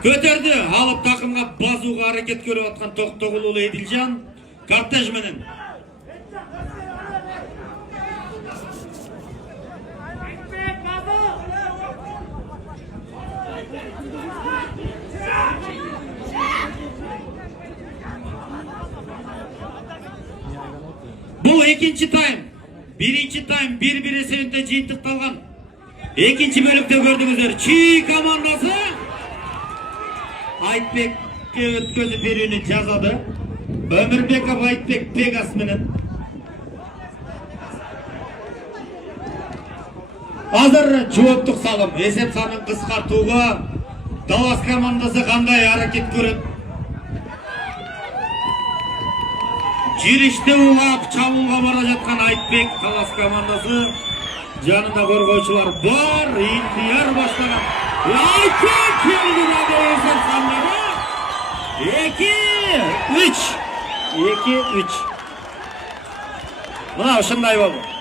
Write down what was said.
Көтерді, алып тақымға базуға әрекет көріп атқан Тоқтоғұлұлы Еділжан кортеж менен. Бұл екінші тайм. Birinci тайм 1-1 есебінде жиынтықталған. Екінші бөлікте көрдіңіздер. Чи командасы Айтбекке өткізіп беруіне жазады. Өмірбеков Айтбек Пегас менен. Азыр жауаптық салым. Есеп санын қысқартуға Далас командасы қандай әрекет көреді? Jirişte ulap çabulga bара жатқан Айтбек Талас командасы. Жанында қорғаушылар бар. İntiyar başlanan. Айтбек келгенде есеп санлары 2-3. 2-3. Мына ушундай болду.